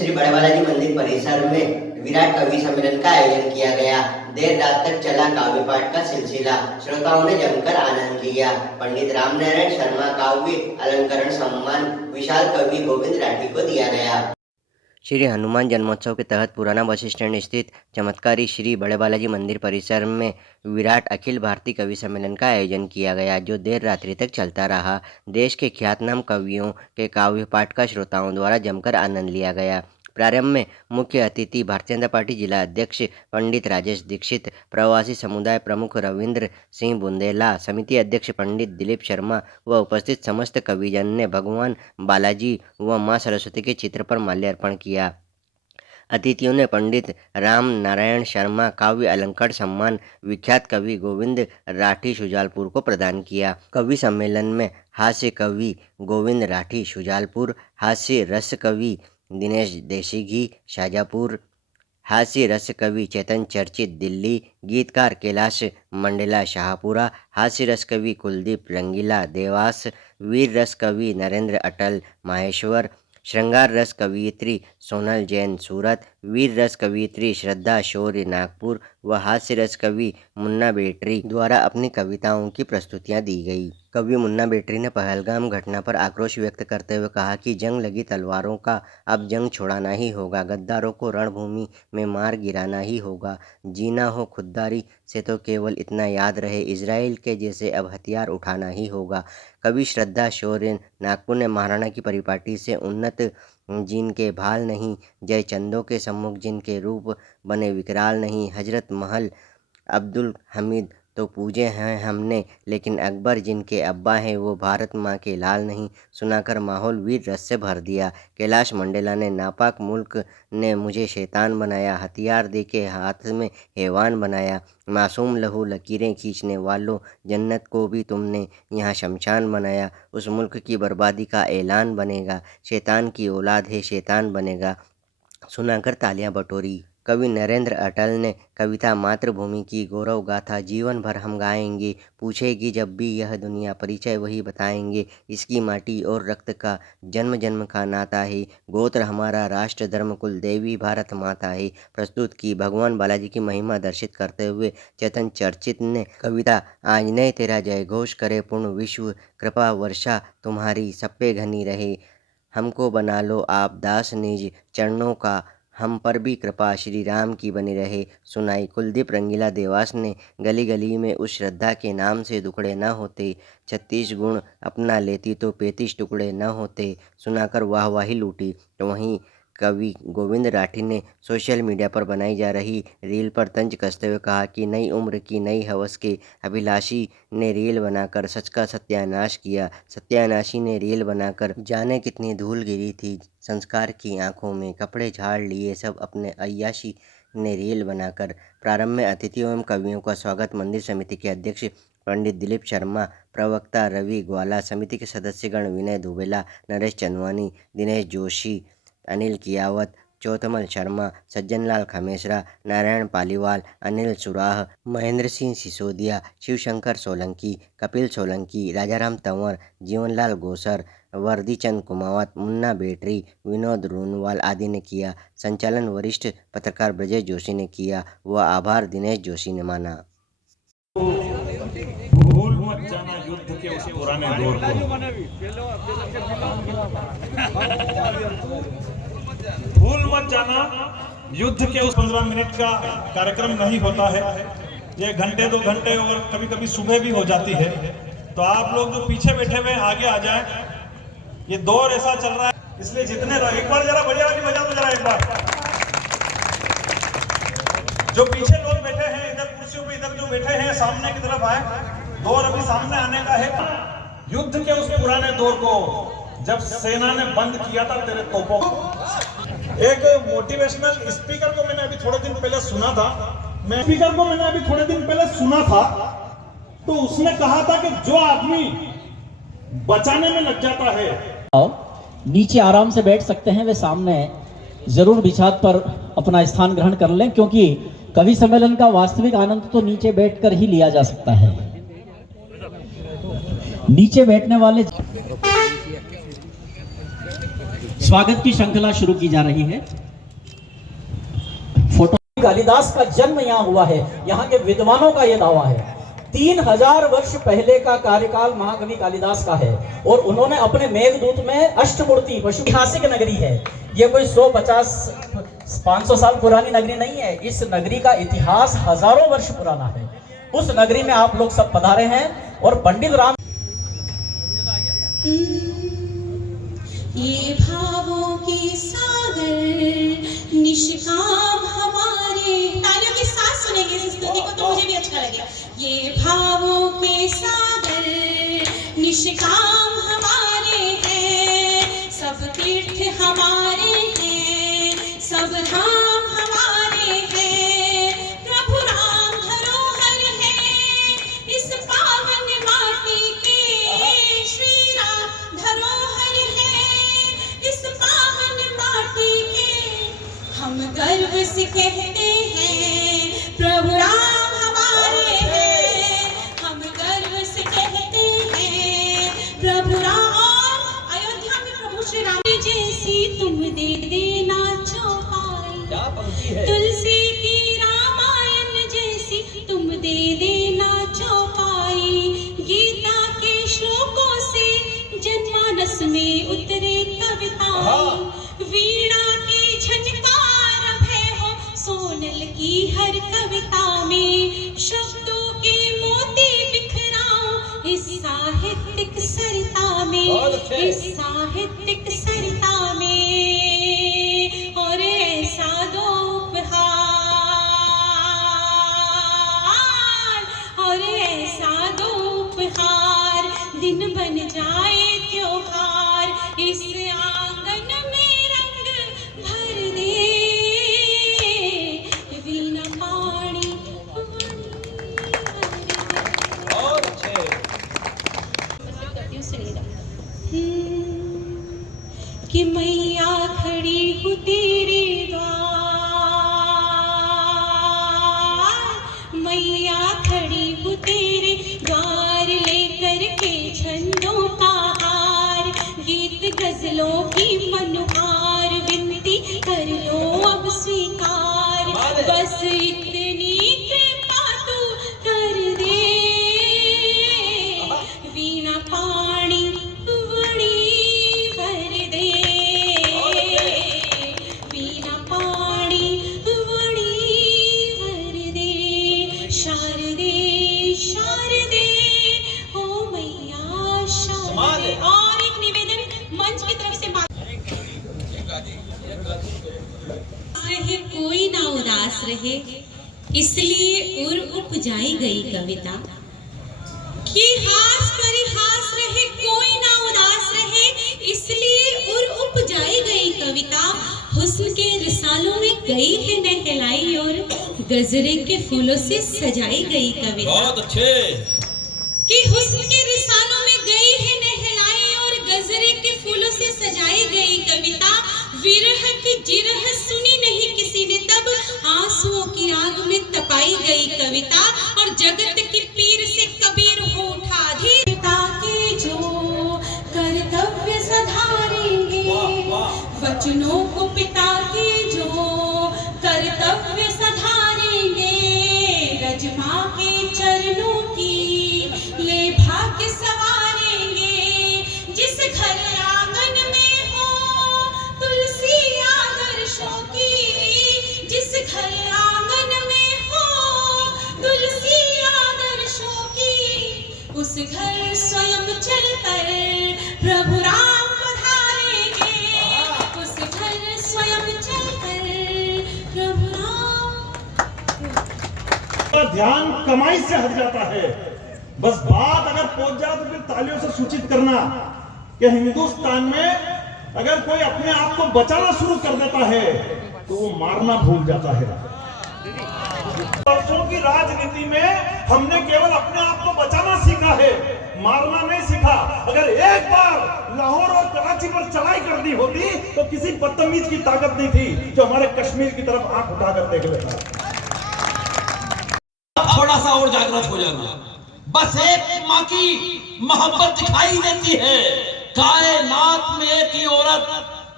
श्री बड़े बालाजी मंदिर परिसर में विराट कवि सम्मेलन का आयोजन किया गया। देर रात तक चला काव्य पाठ का सिलसिला। श्रोताओं ने जमकर आनंद लिया। पंडित रामनारायण शर्मा काव्य अलंकरण सम्मान विशाल कवि गोविंद राठी को दिया गया। श्री हनुमान जन्मोत्सव के तहत पुराना बस स्टैंड स्थित चमत्कारी श्री बड़े बालाजी मंदिर परिसर में विराट अखिल भारतीय कवि सम्मेलन का आयोजन किया गया, जो देर रात्रि तक चलता रहा। देश के ख्यातनाम कवियों के काव्य पाठ का श्रोताओं द्वारा जमकर आनंद लिया गया। प्रारंभ में मुख्य अतिथि भारतीय जनता पार्टी जिला अध्यक्ष पंडित राजेश दीक्षित, प्रवासी समुदाय प्रमुख रविंद्र सिंह बुंदेला, समिति अध्यक्ष पंडित दिलीप शर्मा व उपस्थित समस्त कविजन ने भगवान बालाजी व मां सरस्वती के चित्र पर माल्यार्पण किया। अतिथियों ने पंडित राम नारायण शर्मा काव्य अलंकार सम्मान विख्यात कवि गोविंद राठी शुजालपुर को प्रदान किया। कवि सम्मेलन में हास्य कवि गोविंद राठी शुजालपुर, हास्य रस कवि दिनेश देशीघी शाजापुर, हास्य रस कवि चेतन चर्चित दिल्ली, गीतकार कैलाश मंडेला शाहपुरा, हास्य रस कवि कुलदीप रंगीला देवास, वीर रस कवि नरेंद्र अटल माहेश्वर, श्रृंगार रस कवियत्री सोनल जैन सूरत, वीर रस कवियत्री श्रद्धा शौर्य नागपुर व हास्य रस कवि मुन्ना बेटरी द्वारा अपनी कविताओं की प्रस्तुतियां दी गई। कवि मुन्ना बेटरी ने पहलगाम घटना पर आक्रोश व्यक्त करते हुए कहा कि जंग लगी तलवारों का अब जंग छुड़ाना ही होगा, गद्दारों को रणभूमि में मार गिराना ही होगा। जीना हो खुददारी से तो केवल इतना याद रहे, इजराइल के जैसे अब हथियार उठाना ही होगा। कवि श्रद्धा शौर्य नागपुर ने महाराणा की परिपाटी से उन्नत जिनके भाल नहीं, जय चंदों के सम्मुख जिनके रूप बने विकराल नहीं, हजरत महल अब्दुल हमीद तो पूजे हैं हमने, लेकिन अकबर जिनके अब्बा हैं वो भारत माँ के लाल नहीं, सुनाकर माहौल वीर रस से भर दिया। कैलाश मंडेला ने नापाक मुल्क ने मुझे शैतान बनाया, हथियार दे के हाथ में हैवान बनाया, मासूम लहू लकीरें खींचने वालों जन्नत को भी तुमने यहाँ शमशान बनाया, उस मुल्क की बर्बादी का ऐलान बनेगा, शैतान की औलाद है शैतान बनेगा, सुनाकर तालियां बटोरी। कवि नरेंद्र अटल ने कविता मातृभूमि की गौरव गाथा जीवन भर हम गाएंगे, पूछेगी जब भी यह दुनिया परिचय वही बताएंगे, इसकी माटी और रक्त का जन्म जन्म का नाता है, गोत्र हमारा राष्ट्र धर्म कुल देवी भारत माता है। प्रस्तुत की भगवान बालाजी की महिमा दर्शित करते हुए चेतन चर्चित ने कविता आंजनेय तेरा जय घोष करे पूर्ण विश्व, कृपा वर्षा तुम्हारी सब पे घनी रहे, हमको बना लो आप दास निज चरणों का, हम पर भी कृपा श्री राम की बनी रहे, सुनाई। कुलदीप रंगीला देवास ने गली गली में उस श्रद्धा के नाम से दुखड़े न होते, 36 गुण अपना लेती तो 35 टुकड़े न होते, सुनाकर वाहवाही लूटी। तो वहीं कवि गोविंद राठी ने सोशल मीडिया पर बनाई जा रही रील पर तंज कसते हुए कहा कि नई उम्र की नई हवस के अभिलाषी ने रील बनाकर सच का सत्यानाश किया, सत्यानाशी ने रील बनाकर जाने कितनी धूल गिरी थी संस्कार की आंखों में, कपड़े झाड़ लिए सब अपने अय्याशी ने रील बनाकर। प्रारंभ में अतिथियों एवं कवियों का स्वागत मंदिर समिति के अध्यक्ष पंडित दिलीप शर्मा, प्रवक्ता रवि ग्वाला, समिति के सदस्यगण विनय दुबेला, नरेश चंदवानी, दिनेश जोशी, अनिल कियावत, चौथमल शर्मा, सज्जनलाल खमेसरा, नारायण पालीवाल, अनिल सुराह, महेंद्र सिंह सिसोदिया, शिवशंकर सोलंकी, कपिल सोलंकी, राजाराम तंवर, जीवनलाल गोसर, वर्दीचंद कुमावत, मुन्ना बेटरी, विनोद रूनवाल आदि ने किया। संचालन वरिष्ठ पत्रकार ब्रजेश जोशी ने किया व आभार दिनेश जोशी ने माना। भूल मत जाना युद्ध के उस पुराने दौर को, भूल मत जाना युद्ध के उस 15 मिनट का कार्यक्रम नहीं होता है, ये घंटे 2 घंटे और कभी कभी सुबह भी हो जाती है। तो आप लोग जो पीछे बैठे हुए आगे आ जाएं, ये दौर ऐसा चल रहा है, इसलिए जितने एक बार जरा बढ़िया वाली बजा दो जरा एक बार। जो पीछे लोग बैठे हैं इधर कुर्सियों पे, इधर जो बैठे हैं सामने की तरफ आए, दौर अभी सामने आने का है। युद्ध के उस पुराने दौर को जब सेना ने बंद किया था तेरे तोपों को। एक मोटिवेशनल स्पीकर को मैंने अभी थोड़े दिन पहले सुना था, तो उसने कहा था कि जो आदमी बचाने में लग जाता है, नीचे आराम से बैठ सकते हैं, वे सामने जरूर बिछाद पर अपना स्थान ग्रहण कर लें, क्योंकि कवि सम्मेलन का वास्तविक आनंद तो नीचे बैठकर ही लिया जा सकता है। नीचे बैठने वाले स्वागत की श्रृंखला शुरू की जा रही है। फोटो कालिदास का जन्म यहाँ हुआ है, यहाँ के विद्वानों का यह दावा है। 3000 वर्ष पहले का कार्यकाल महाकवि कालिदास का है और उन्होंने अपने मेघदूत में अष्टमूर्ति पशु ऐतिहासिक नगरी है। ये कोई 150-500 साल पुरानी नगरी नहीं है। इस नगरी का इतिहास हजारों वर्ष पुराना है। उस नगरी में आप लोग सब पधारे हैं और पंडित राम ये भावों के सागर निष्काम हमारे, तालियों के साथ सुनेंगे इस स्तुति को तो मुझे भी अच्छा लगेगा। ये भावों के सागर निष्काम हमारे हैं, सब तीर्थ हमारे हैं, सब धाम हमारे हैं। प्रभु राम धरोहर है इस पावन माटी के, श्री राम धरोहर है इस पावन माटी के। हम गर्व से कहते हैं प्रभु राम हमारे हैं, हम गर्व से कहते हैं प्रभु राम। अयोध्या में प्रभु श्री राम जैसी तुम दे देना चौपाई, तुलसी की रामायण जैसी तुम दे देना चौपाई। गीता के श्लोकों से जनमानस में उतरे कविताएं, वीणा की झनकार भय हो सोनल की हर कविता में। शब्दों के मोती बिखराओ इस साहित्यिक सरिता में, इस साहित्यिक सरिता में। और ऐसा दो उपहार, और ऐसा दो उपहार, दिन बन जाए त्योहार। इस आंगन में रंग भर दे वीणा पाणी। बहुत अच्छे। कि मैया खड़ी हूँ तेरे द्वार, मैया खड़ी हूँ तेरे द्वार, लेकर के छंदों का हार, गीत गजलों की मनुहार, विनती कर लो अब स्वीकार। बस इतनी कृपा तू कर दे, वीणा पाणी वणी भर दे, वीणा पाणी वणी भर दे। शारदे शारदे हो मैया शारदे। और एक निवेदन मंच की तरफ से रहे, कोई ना उदास रहे, इसलिए उर उपजाई गई कविता। कि हास परिहास रहे, कोई ना उदास रहे, इसलिए उर उपजाई गई कविता। हुस्न के रिसालों में गई है नहलाई और गजरे के फूलों से सजाई गई कविता। बहुत अच्छे। कि हुस्न के रिसालों में गई है नहलाई और गजरे के फूलों से सजाई गई कविता। विरह की जिरह सुनी नहीं किसी ने तब, आंसुओं की आग में तपाई गई कविता। और जगत की पीर से कबीर हो उठा धीर, पिता के जो कर्तव्य सधारेंगे, वचनों को पिता के जो कर्तव्य सधारेंगे, रजमा के चरणों की ले भाग्य सवारेंगे। जिस घर आंगन में हो तुलसी आदर्शों की, जिस घर आंगन में हो तुलसी आदर्शों की, उस घर स्वयं चलकर प्रभु राम पधारेंगे, उस घर स्वयं चलकर प्रभु राम। का ध्यान कमाई से हट जाता है। बस बात अगर पहुंच जाए तो फिर तालियों से सूचित करना कि हिंदुस्तान में अगर कोई अपने आप को बचाना शुरू कर देता है तो वो मारना भूल जाता है। वर्षों की राजनीति में हमने केवल अपने आप को बचाना सीखा है, मारना नहीं सीखा। अगर एक बार लाहौर और कराची पर चढ़ाई कर दी होती तो किसी बदतमीज की ताकत नहीं थी जो हमारे कश्मीर की तरफ आंख उठाकर देख लेता। थोड़ा सा और जागृत हो जाना। बस एक माँ की मोहब्बत दिखाई देती है, कायनात में एक ही औरत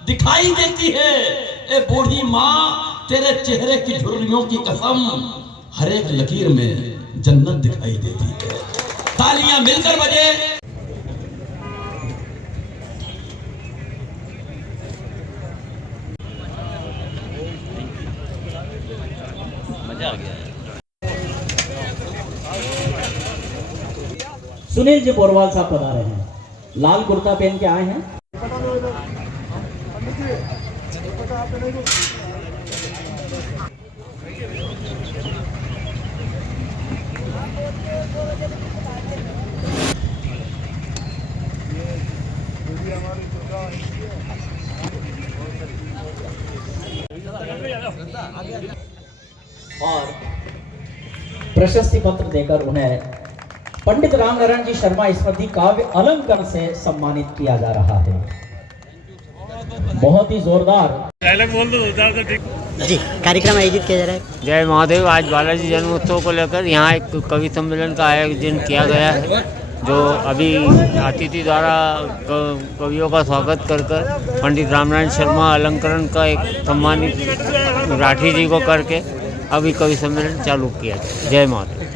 दिखाई देती है। ए बूढ़ी माँ, तेरे चेहरे की झुर्रियों की कसम, हर एक लकीर में जन्नत दिखाई देती है। तालियां मिलकर बजे। मजा आ गया। सुनील जी बोरवाल साहब पधारे हैं, लाल कुर्ता पहन के आए हैं। और प्रशस्ति पत्र देकर उन्हें पंडित रामनारायण जी शर्मा स्मृति काव्य अलंकरण से सम्मानित किया जा रहा है। बहुत ही जोरदार जी कार्यक्रम आयोजित किया जा रहा है। जय महादेव। आज बालाजी जन्मोत्सव को लेकर यहाँ एक कवि सम्मेलन का आयोजन किया गया है, जो अभी अतिथि द्वारा कवियों का स्वागत कर पंडित रामनारायण शर्मा अलंकरण का एक सम्मानित राठी जी को करके अभी कवि सम्मेलन चालू किया। जय महादेव।